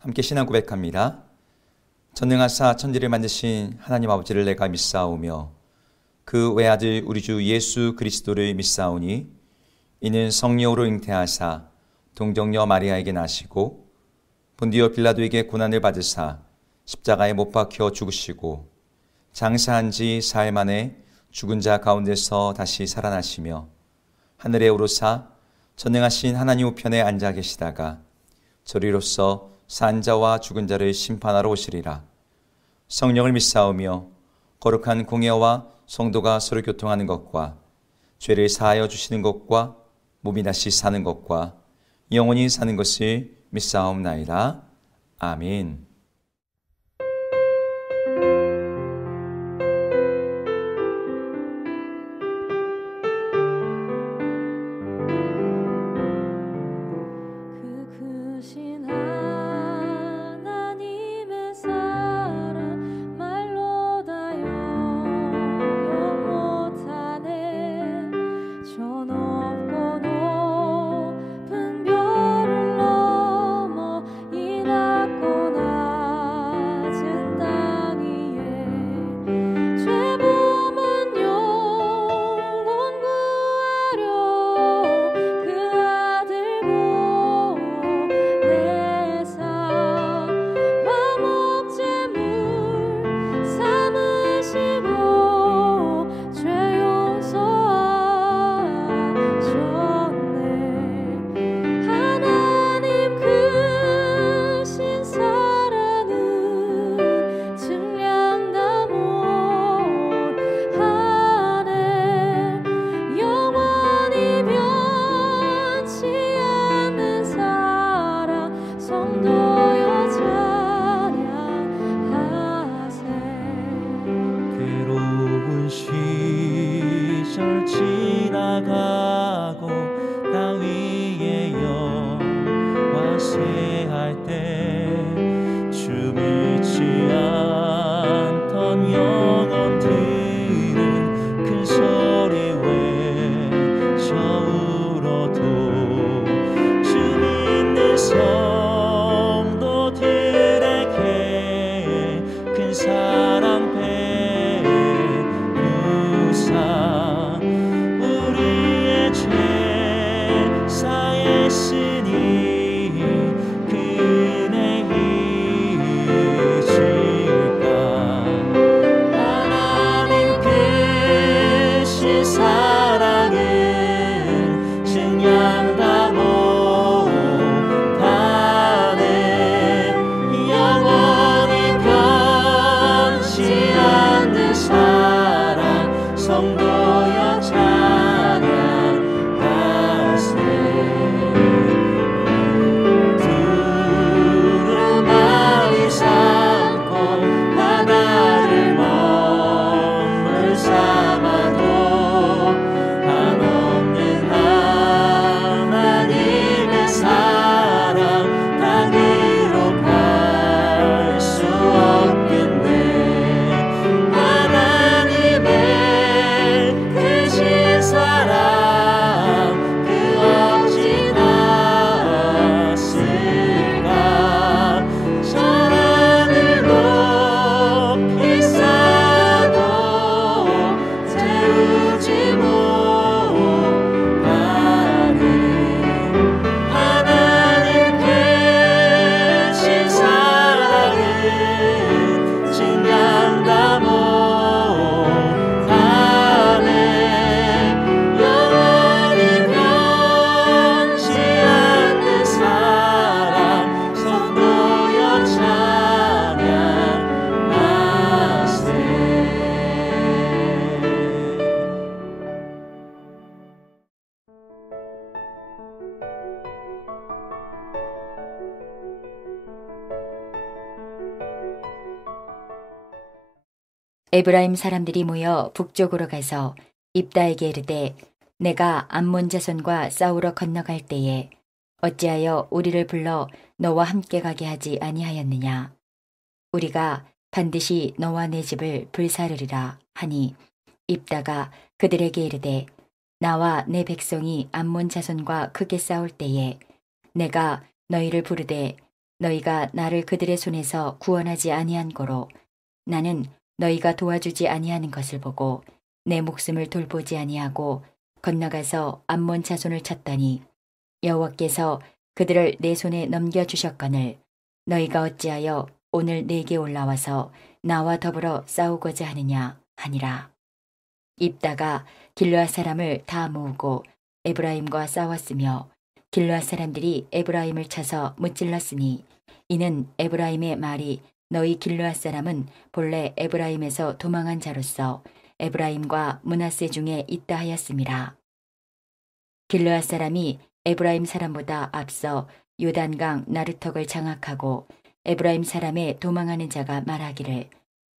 함께 신앙 고백합니다. 전능하사 천지를 만드신 하나님 아버지를 내가 믿사오며 그 외아들 우리 주 예수 그리스도를 믿사오니 이는 성령으로 잉태하사 동정녀 마리아에게 나시고 본디오 빌라도에게 고난을 받으사 십자가에 못 박혀 죽으시고 장사한 지 사흘 만에 죽은 자 가운데서 다시 살아나시며 하늘에 오르사 전능하신 하나님 우편에 앉아 계시다가 저리로서 산 자와 죽은 자를 심판하러 오시리라. 성령을 믿사오며 거룩한 공예와 성도가 서로 교통하는 것과 죄를 사하여 주시는 것과 몸이 다시 사는 것과 영원히 사는 것을 믿사옵나이다. 아멘. 에브라임 사람들이 모여 북쪽으로 가서 입다에게 이르되 내가 암몬 자손과 싸우러 건너갈 때에 어찌하여 우리를 불러 너와 함께 가게 하지 아니하였느냐. 우리가 반드시 너와 내 집을 불사르리라 하니 입다가 그들에게 이르되 나와 내 백성이 암몬 자손과 크게 싸울 때에 내가 너희를 부르되 너희가 나를 그들의 손에서 구원하지 아니한 고로 나는 너희가 도와주지 아니하는 것을 보고 내 목숨을 돌보지 아니하고 건너가서 암몬 자손을 쳤더니 여호와께서 그들을 내 손에 넘겨주셨거늘 너희가 어찌하여 오늘 내게 올라와서 나와 더불어 싸우고자 하느냐 하니라. 입다가 길르앗 사람을 다 모으고 에브라임과 싸웠으며 길르앗 사람들이 에브라임을 쳐서 무찔렀으니 이는 에브라임의 말이 너희 길르앗 사람은 본래 에브라임에서 도망한 자로서 에브라임과 므낫세 중에 있다 하였음이라. 길르앗 사람이 에브라임 사람보다 앞서 요단강 나르턱을 장악하고 에브라임 사람의 도망하는 자가 말하기를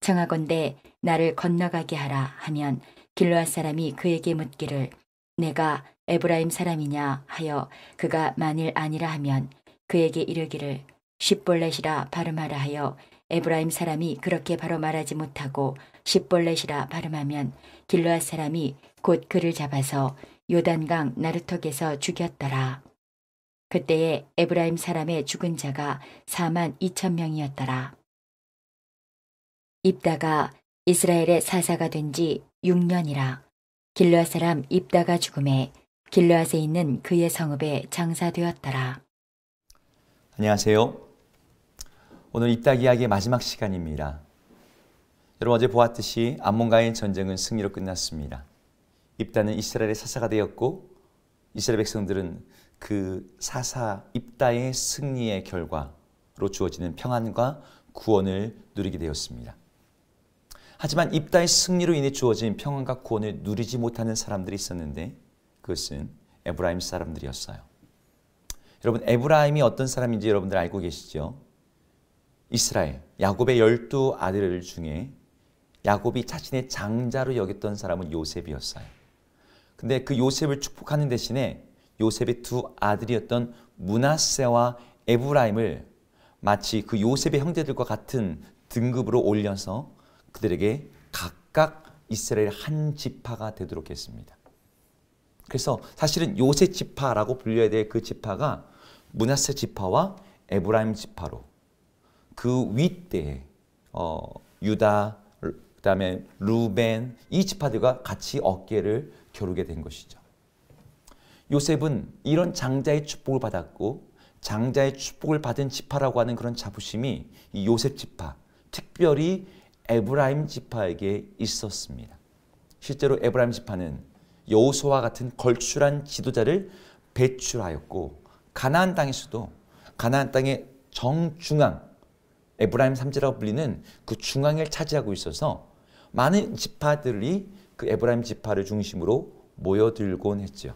청하건대 나를 건너가게 하라 하면 길르앗 사람이 그에게 묻기를 내가 에브라임 사람이냐 하여 그가 만일 아니라 하면 그에게 이르기를 십볼렛이라 발음하라 하여 에브라임 사람이 그렇게 바로 말하지 못하고 십볼렛이라 발음하면 길르앗 사람이 곧 그를 잡아서 요단강 나르턱에서 죽였더라. 그때에 에브라임 사람의 죽은 자가 42,000명이었더라. 입다가 이스라엘의 사사가 된 지 6년이라. 길르앗 사람 입다가 죽음에 길르앗에 있는 그의 성읍에 장사되었더라. 안녕하세요. 오늘 입다 이야기의 마지막 시간입니다. 여러분 어제 보았듯이 암몬과의 전쟁은 승리로 끝났습니다. 입다는 이스라엘의 사사가 되었고 이스라엘 백성들은 그 사사 입다의 승리의 결과로 주어지는 평안과 구원을 누리게 되었습니다. 하지만 입다의 승리로 인해 주어진 평안과 구원을 누리지 못하는 사람들이 있었는데 그것은 에브라임 사람들이었어요. 여러분 에브라임이 어떤 사람인지 여러분들 알고 계시죠? 이스라엘, 야곱의 12 아들 중에 야곱이 자신의 장자로 여겼던 사람은 요셉이었어요. 근데 그 요셉을 축복하는 대신에 요셉의 두 아들이었던 므낫세와 에브라임을 마치 그 요셉의 형제들과 같은 등급으로 올려서 그들에게 각각 이스라엘 한 지파가 되도록 했습니다. 그래서 사실은 요셉 지파라고 불려야 될 그 지파가 므낫세 지파와 에브라임 지파로 그 윗대에 유다, 그다음에 루벤 이 지파들과 같이 어깨를 겨루게 된 것이죠. 요셉은 이런 장자의 축복을 받았고 장자의 축복을 받은 지파라고 하는 그런 자부심이 이 요셉 지파, 특별히 에브라임 지파에게 있었습니다. 실제로 에브라임 지파는 여호수아와 같은 걸출한 지도자를 배출하였고 가나안 땅에서도 가나안 땅의 정중앙 에브라임 삼지라고 불리는 그 중앙을 차지하고 있어서 많은 지파들이 그 에브라임 지파를 중심으로 모여들곤 했죠.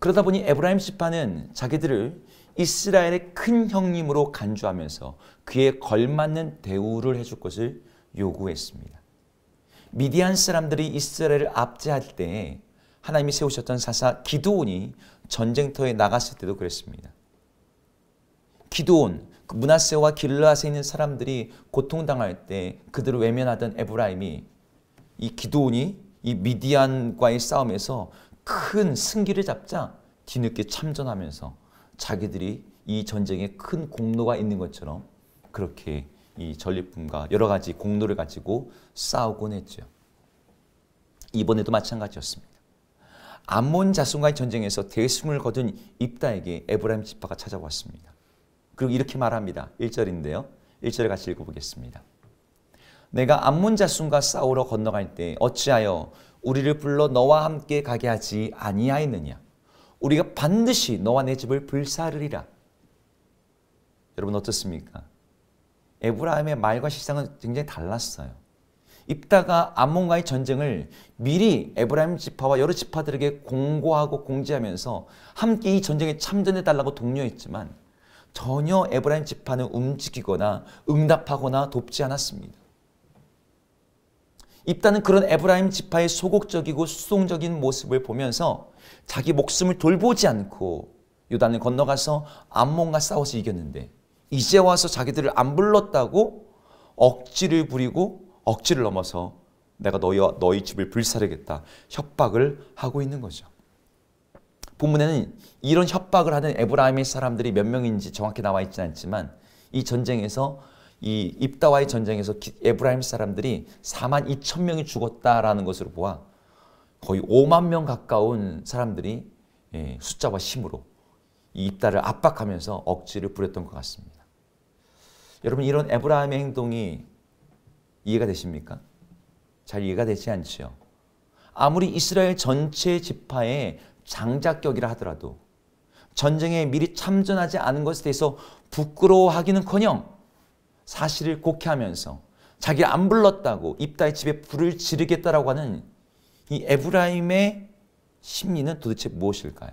그러다 보니 에브라임 지파는 자기들을 이스라엘의 큰 형님으로 간주하면서 그에 걸맞는 대우를 해줄 것을 요구했습니다. 미디안 사람들이 이스라엘을 압제할 때 하나님이 세우셨던 사사 기드온이 전쟁터에 나갔을 때도 그랬습니다. 기드온, 그 므낫세와 길르앗에 있는 사람들이 고통당할 때 그들을 외면하던 에브라임이 이 기드온이 이 미디안과의 싸움에서 큰 승기를 잡자 뒤늦게 참전하면서 자기들이 이 전쟁에 큰 공로가 있는 것처럼 그렇게 이 전리품과 여러 가지 공로를 가지고 싸우곤 했죠. 이번에도 마찬가지였습니다. 암몬 자손과의 전쟁에서 대승을 거둔 입다에게 에브라임 지파가 찾아왔습니다. 그리고 이렇게 말합니다. 1절인데요. 1절을 같이 읽어보겠습니다. 내가 암몬 자손과 싸우러 건너갈 때 어찌하여 우리를 불러 너와 함께 가게 하지 아니하였느냐? 우리가 반드시 너와 내 집을 불사르리라. 여러분 어떻습니까? 에브라임의 말과 실상은 굉장히 달랐어요. 입다가 암몬과의 전쟁을 미리 에브라임 지파와 여러 지파들에게 공고하고 공지하면서 함께 이 전쟁에 참전해달라고 독려했지만 전혀 에브라임 지파는 움직이거나 응답하거나 돕지 않았습니다. 입다는 그런 에브라임 지파의 소극적이고 수동적인 모습을 보면서 자기 목숨을 돌보지 않고 요단을 건너가서 암몬과 싸워서 이겼는데 이제 와서 자기들을 안 불렀다고 억지를 부리고 억지를 넘어서 내가 너희 집을 불사르겠다 협박을 하고 있는 거죠. 본문에는 이런 협박을 하는 에브라임의 사람들이 몇 명인지 정확히 나와 있지는 않지만 이 전쟁에서 이 입다와의 전쟁에서 에브라임 사람들이 4만 2천 명이 죽었다라는 것으로 보아 거의 5만 명 가까운 사람들이 숫자와 힘으로 이 입다를 압박하면서 억지를 부렸던 것 같습니다. 여러분, 이런 에브라임의 행동이 이해가 되십니까? 잘 이해가 되지 않지요. 아무리 이스라엘 전체 지파의 장작격이라 하더라도 전쟁에 미리 참전하지 않은 것에 대해서 부끄러워하기는커녕 사실을 곡해하면서 자기를 안 불렀다고 입다의 집에 불을 지르겠다라고 하는 이 에브라임의 심리는 도대체 무엇일까요?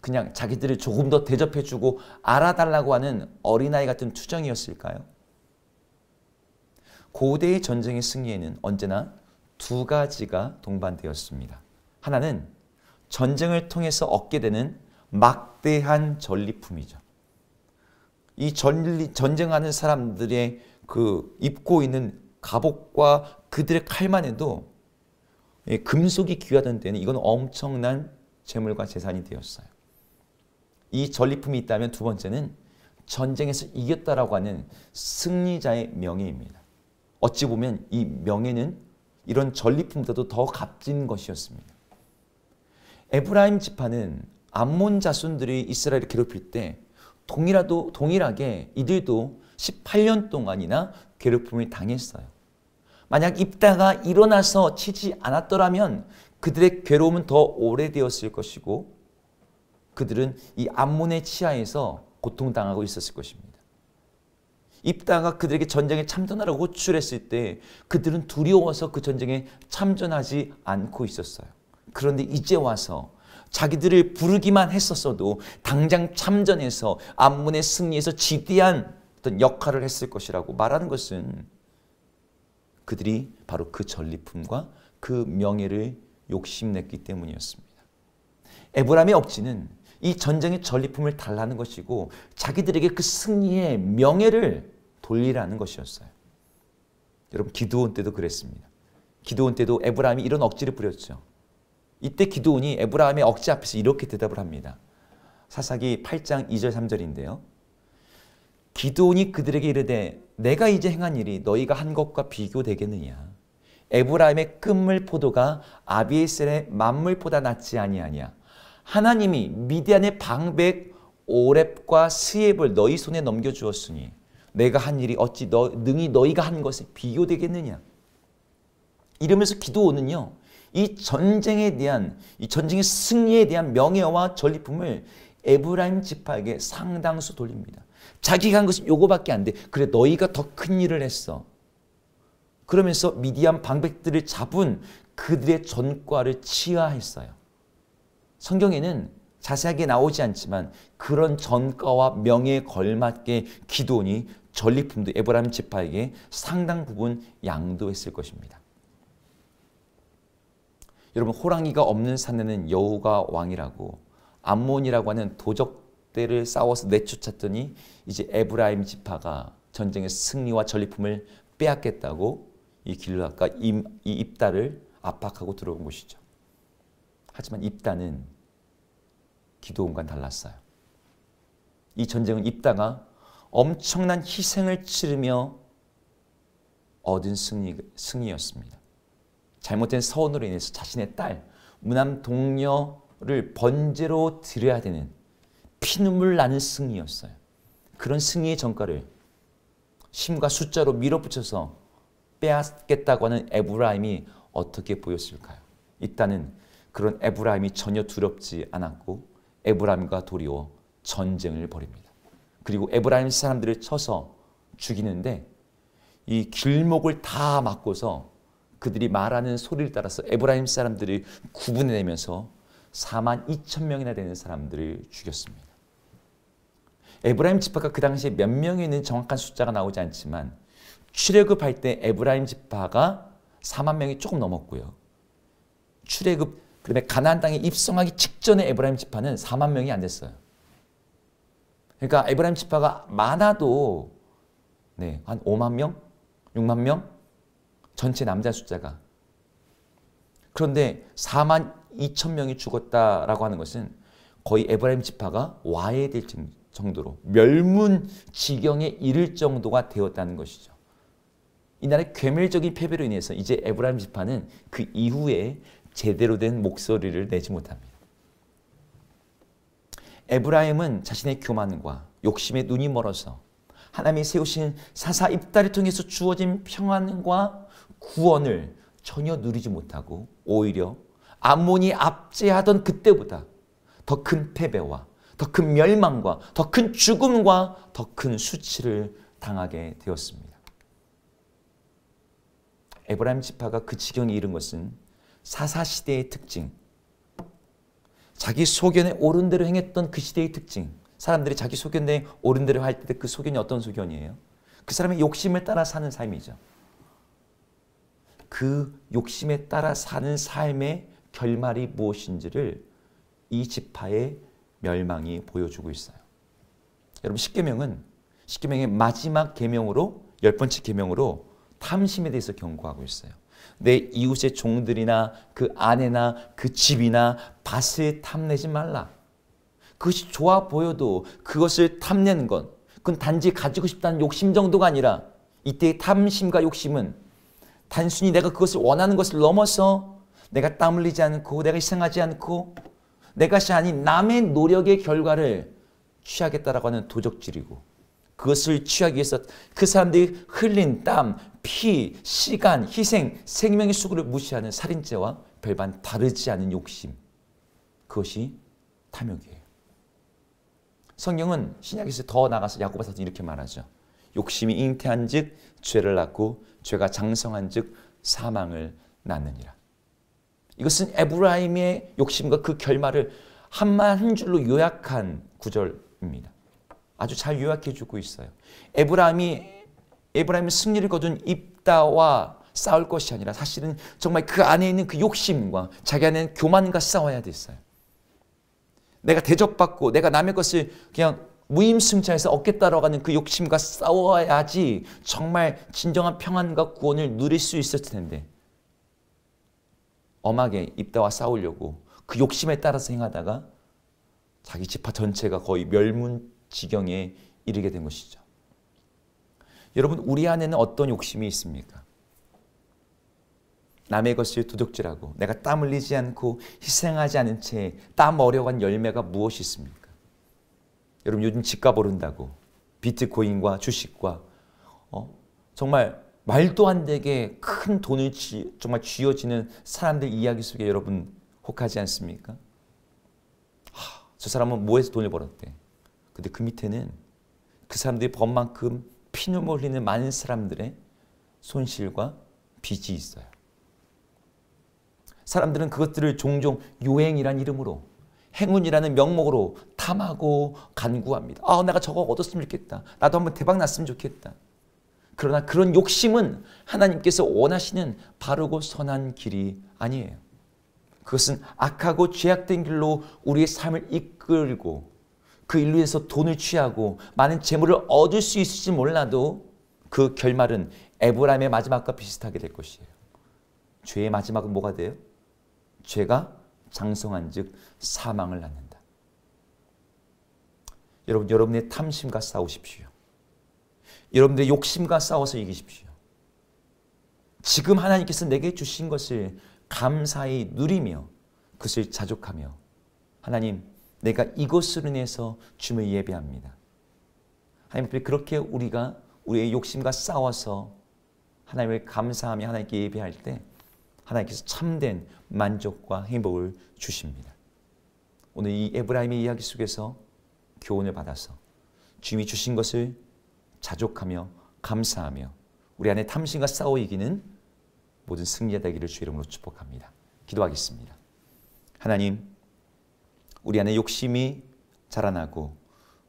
그냥 자기들을 조금 더 대접해주고 알아달라고 하는 어린아이 같은 투정이었을까요? 고대의 전쟁의 승리에는 언제나 두 가지가 동반되었습니다. 하나는 전쟁을 통해서 얻게 되는 막대한 전리품이죠. 이 전쟁하는 사람들의 그 입고 있는 갑옷과 그들의 칼만 해도 금속이 귀하던 때는 이건 엄청난 재물과 재산이 되었어요. 이 전리품이 있다면 두 번째는 전쟁에서 이겼다라고 하는 승리자의 명예입니다. 어찌 보면 이 명예는 이런 전리품보다도 더 값진 것이었습니다. 에브라임 지파는 암몬 자손들이 이스라엘을 괴롭힐 때 동일하게 이들도 18년 동안이나 괴롭힘을 당했어요. 만약 입다가 일어나서 치지 않았더라면 그들의 괴로움은 더 오래되었을 것이고 그들은 이 암몬의 치하에서 고통당하고 있었을 것입니다. 입다가 그들에게 전쟁에 참전하라고 호출했을 때 그들은 두려워서 그 전쟁에 참전하지 않고 있었어요. 그런데 이제 와서 자기들을 부르기만 했었어도 당장 참전해서 암몬의 승리에서 지대한 어떤 역할을 했을 것이라고 말하는 것은 그들이 바로 그 전리품과 그 명예를 욕심냈기 때문이었습니다. 에브라임의 억지는 이 전쟁의 전리품을 달라는 것이고 자기들에게 그 승리의 명예를 돌리라는 것이었어요. 여러분, 기드온 때도 그랬습니다. 기드온 때도 에브라임이 이런 억지를 부렸죠. 이때 기드온이 에브라임의 억지 앞에서 이렇게 대답을 합니다. 사사기 8장 2절 3절인데요. 기드온이 그들에게 이르되 내가 이제 행한 일이 너희가 한 것과 비교되겠느냐. 에브라임의 끝물 포도가 아비에셀의 만물보다 낫지 아니하냐. 하나님이 미디안의 방백 오렙과 스엡을 너희 손에 넘겨주었으니 내가 한 일이 어찌 능히 너희가 한 것에 비교되겠느냐. 이러면서 기드온은요, 이 전쟁에 대한, 이 전쟁의 승리에 대한 명예와 전리품을 에브라임 지파에게 상당수 돌립니다. 자기가 한 것은 요거밖에 안 돼. 그래, 너희가 더 큰 일을 했어. 그러면서 미디안 방백들을 잡은 그들의 전과를 치하했어요. 성경에는 자세하게 나오지 않지만 그런 전과와 명예에 걸맞게 기드온이 전리품도 에브라임 지파에게 상당 부분 양도했을 것입니다. 여러분, 호랑이가 없는 산에는 여호가 왕이라고 암몬이라고 하는 도적대를 싸워서 내쫓았더니 이제 에브라임 지파가 전쟁의 승리와 전리품을 빼앗겠다고 이 길르앗과 이 입다를 압박하고 들어온 것이죠. 하지만 입다는 기드온과는 달랐어요. 이 전쟁은 입다가 엄청난 희생을 치르며 얻은 승리였습니다. 잘못된 서원으로 인해서 자신의 딸, 무남 동녀를 번제로 드려야 되는 피눈물 나는 승리였어요. 그런 승리의 전과를 힘과 숫자로 밀어붙여서 빼앗겠다고 하는 에브라임이 어떻게 보였을까요? 입다는 그런 에브라임이 전혀 두렵지 않았고 에브라임과 도리어 전쟁을 벌입니다. 그리고 에브라임 사람들을 쳐서 죽이는데 이 길목을 다 막고서 그들이 말하는 소리를 따라서 에브라임 사람들을 구분해내면서 4만 2천 명이나 되는 사람들을 죽였습니다. 에브라임 지파가 그 당시에 몇 명이는 정확한 숫자가 나오지 않지만 출애굽할 때 에브라임 지파가 4만 명이 조금 넘었고요. 출애굽, 그다음에 가나안 땅에 입성하기 직전에 에브라임 지파는 4만 명이 안 됐어요. 그러니까 에브라임 지파가 많아도 한 5만 명, 6만 명 전체 남자 숫자가. 그런데 4만 2,000명이 죽었다라고 하는 것은 거의 에브라임 지파가 와해될 정도로 멸문지경에 이를 정도가 되었다는 것이죠. 이 나라의 괴멸적인 패배로 인해서 이제 에브라임 지파는 그 이후에 제대로 된 목소리를 내지 못합니다. 에브라임은 자신의 교만과 욕심에 눈이 멀어서 하나님이 세우신 사사 입다를 통해서 주어진 평안과 구원을 전혀 누리지 못하고 오히려 암몬이 압제하던 그때보다 더 큰 패배와 더 큰 멸망과 더 큰 죽음과 더 큰 수치를 당하게 되었습니다. 에브라임 지파가 그 지경에 이른 것은 사사시대의 특징, 자기 소견에 옳은 대로 행했던 그 시대의 특징, 사람들이 자기 소견에 옳은 대로 할 때 그 소견이 어떤 소견이에요? 그 사람의 욕심을 따라 사는 삶이죠. 그 욕심에 따라 사는 삶의 결말이 무엇인지를 이 지파의 멸망이 보여주고 있어요. 여러분, 십계명의 마지막 계명으로 10번째 계명으로 탐심에 대해서 경고하고 있어요. 내 이웃의 종들이나 그 아내나 그 집이나 밭을 탐내지 말라. 그것이 좋아 보여도 그것을 탐내는 것, 그건 단지 가지고 싶다는 욕심 정도가 아니라 이때의 탐심과 욕심은 단순히 내가 그것을 원하는 것을 넘어서 내가 땀 흘리지 않고 내가 희생하지 않고 내 것이 아닌 남의 노력의 결과를 취하겠다라고 하는 도적질이고, 그것을 취하기 위해서 그 사람들이 흘린 땀, 피, 시간, 희생, 생명의 수고를 무시하는 살인죄와 별반 다르지 않은 욕심, 그것이 탐욕이에요. 성경은 신약에서 더 나가서 야고보서도 이렇게 말하죠. 욕심이 잉태한 즉 죄를 낳고 죄가 장성한 즉 사망을 낳느니라. 이것은 에브라임의 욕심과 그 결말을 한 줄로 요약한 구절입니다. 아주 잘 요약해 주고 있어요. 에브라임의 승리를 거둔 입다와 싸울 것이 아니라 사실은 정말 그 안에 있는 그 욕심과 자기 안에 있는 교만과 싸워야 됐어요. 내가 대접받고 내가 남의 것을 그냥 무임승차해서 얻겠다라고 하는 그 욕심과 싸워야지 정말 진정한 평안과 구원을 누릴 수 있었을 텐데, 엄하게 입다와 싸우려고 그 욕심에 따라서 행하다가 자기 지파 전체가 거의 멸문지경에 이르게 된 것이죠. 여러분, 우리 안에는 어떤 욕심이 있습니까? 남의 것을 도둑질하고 내가 땀 흘리지 않고 희생하지 않은 채 땀 어려간 열매가 무엇이 있습니까? 여러분, 요즘 집값 오른다고 비트코인과 주식과 정말 말도 안 되게 큰 돈을 정말 쥐어지는 사람들 이야기 속에 여러분 혹하지 않습니까? 저 사람은 뭐해서 돈을 벌었대. 근데 그 밑에는 그 사람들이 번 만큼 피눈물 흘리는 많은 사람들의 손실과 빚이 있어요. 사람들은 그것들을 종종 요행이란 이름으로, 행운이라는 명목으로 탐하고 간구합니다. 내가 저거 얻었으면 좋겠다. 나도 한번 대박 났으면 좋겠다. 그러나 그런 욕심은 하나님께서 원하시는 바르고 선한 길이 아니에요. 그것은 악하고 죄악된 길로 우리의 삶을 이끌고 그 일로 해서 돈을 취하고 많은 재물을 얻을 수 있을지 몰라도 그 결말은 에브라임의 마지막과 비슷하게 될 것이에요. 죄의 마지막은 뭐가 돼요? 죄가 장성한 즉 사망을 낳는다. 여러분, 여러분의 탐심과 싸우십시오. 여러분들의 욕심과 싸워서 이기십시오. 지금 하나님께서 내게 주신 것을 감사히 누리며 그것을 자족하며, 하나님, 내가 이것으로 인해서 주님을 예배합니다. 하나님 앞에 그렇게 우리가 우리의 욕심과 싸워서 하나님을 감사하며 하나님께 예배할 때 하나님께서 참된 만족과 행복을 주십니다. 오늘 이 에브라임의 이야기 속에서 교훈을 받아서 주님이 주신 것을 자족하며 감사하며 우리 안에 탐심과 싸워 이기는 모든 승리가 되기를 주 이름으로 축복합니다. 기도하겠습니다. 하나님, 우리 안에 욕심이 자라나고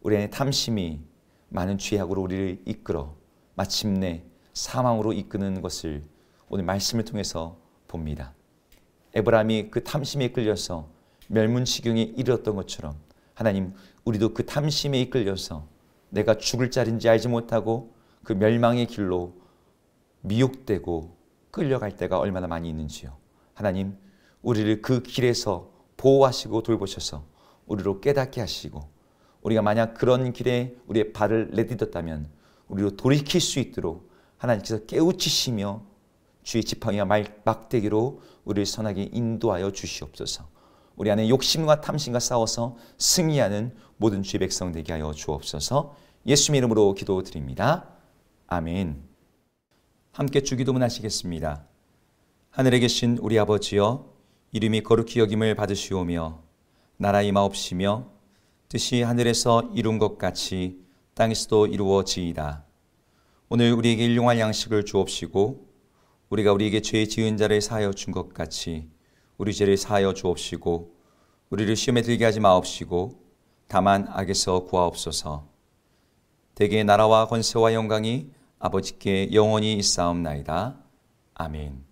우리 안에 탐심이 많은 죄악으로 우리를 이끌어 마침내 사망으로 이끄는 것을 오늘 말씀을 통해서 봅니다. 에브라임이 그 탐심에 이끌려서 멸문지경에 이르렀던 것처럼 하나님, 우리도 그 탐심에 이끌려서 내가 죽을 자리인지 알지 못하고 그 멸망의 길로 미혹되고 끌려갈 때가 얼마나 많이 있는지요. 하나님, 우리를 그 길에서 보호하시고 돌보셔서 우리로 깨닫게 하시고, 우리가 만약 그런 길에 우리의 발을 내딛었다면 우리로 돌이킬 수 있도록 하나님께서 깨우치시며 주의 지팡이와 막대기로 우리를 선하게 인도하여 주시옵소서. 우리 안에 욕심과 탐심과 싸워서 승리하는 모든 주의 백성 되게 하여 주옵소서. 예수님의 이름으로 기도드립니다. 아멘. 함께 주기도문 하시겠습니다. 하늘에 계신 우리 아버지여, 이름이 거룩히 여김을 받으시오며 나라 임하옵시며 뜻이 하늘에서 이룬 것 같이 땅에서도 이루어지이다. 오늘 우리에게 일용할 양식을 주옵시고 우리가 우리에게 죄 지은 자를 사하여 준 것 같이 우리 죄를 사하여 주옵시고 우리를 시험에 들게 하지 마옵시고 다만 악에서 구하옵소서. 대개 나라와 권세와 영광이 아버지께 영원히 있사옵나이다. 아멘.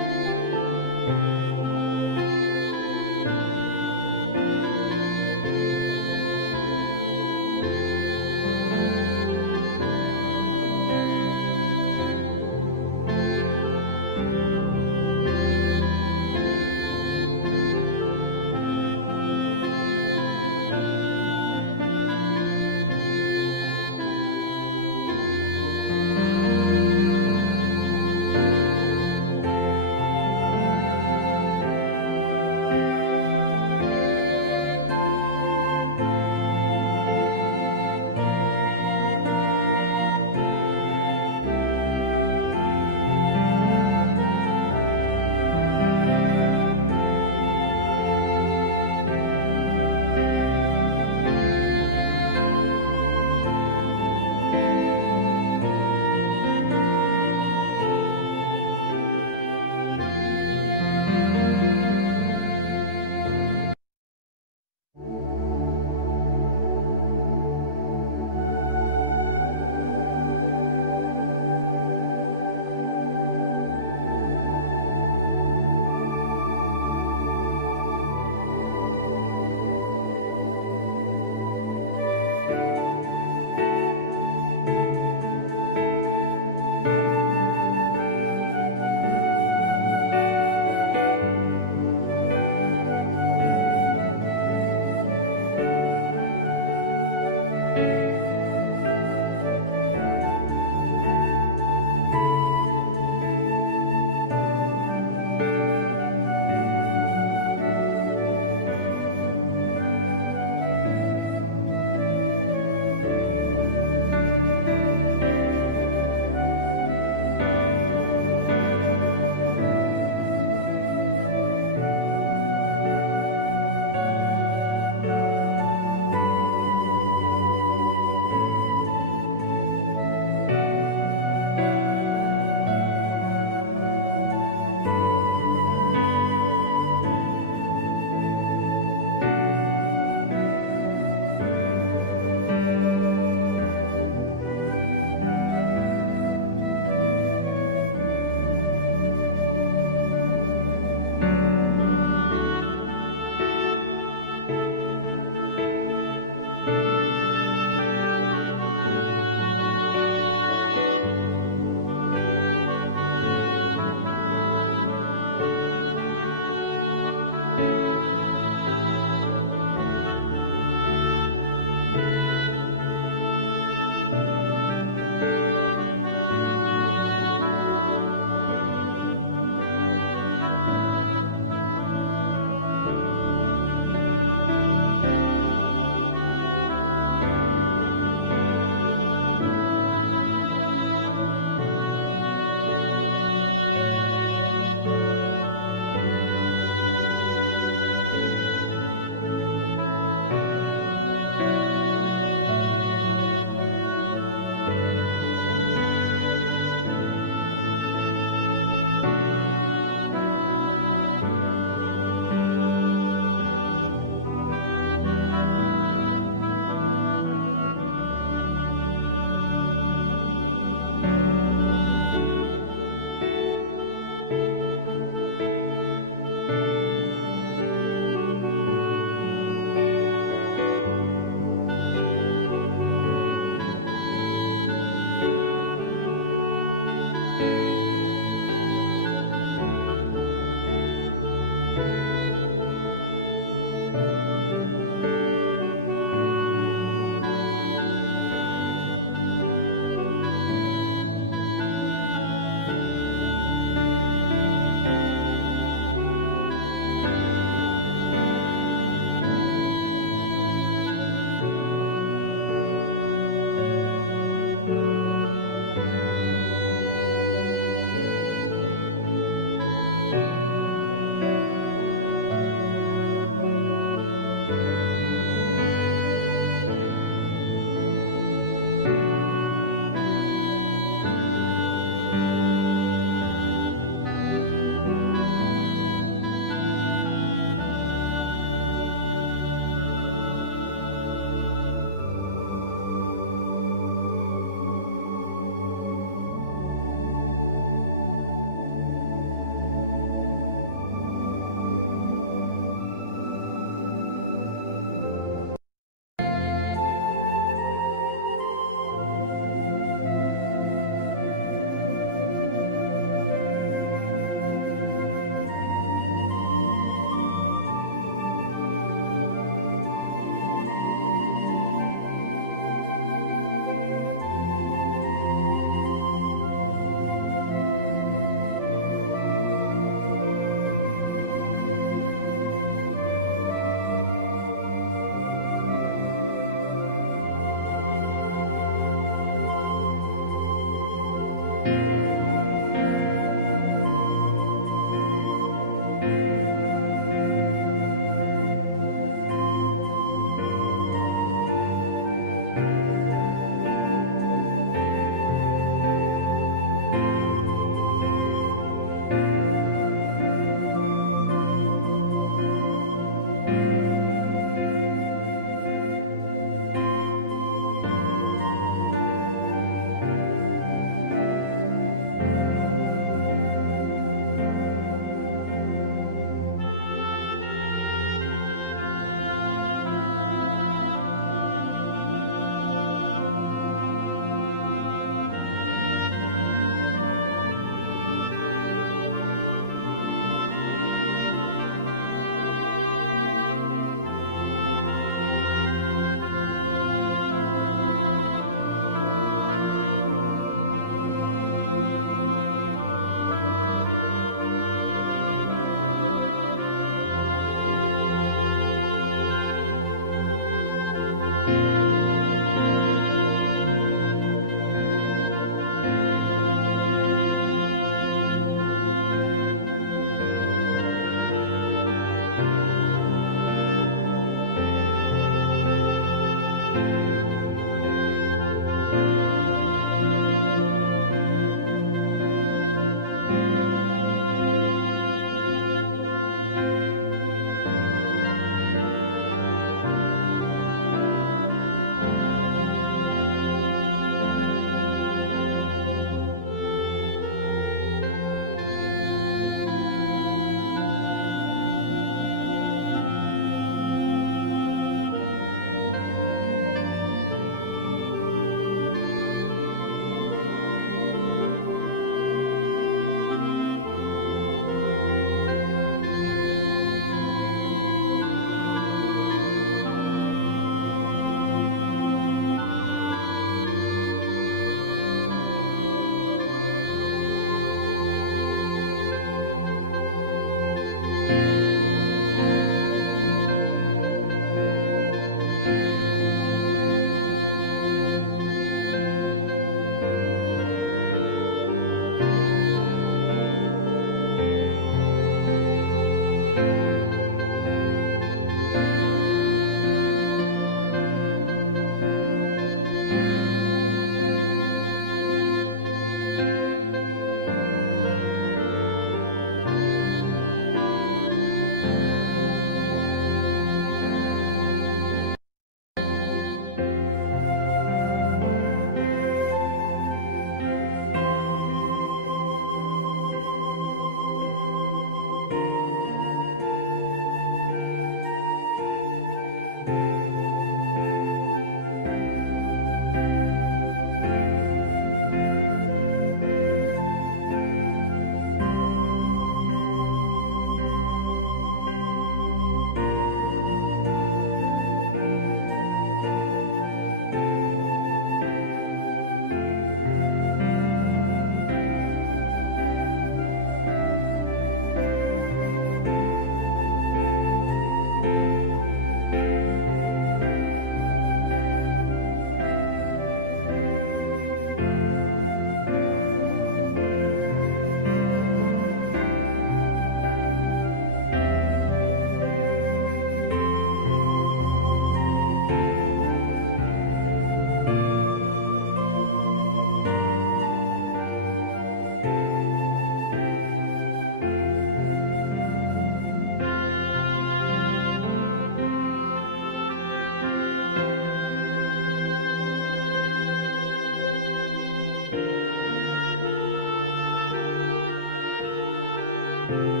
아멘.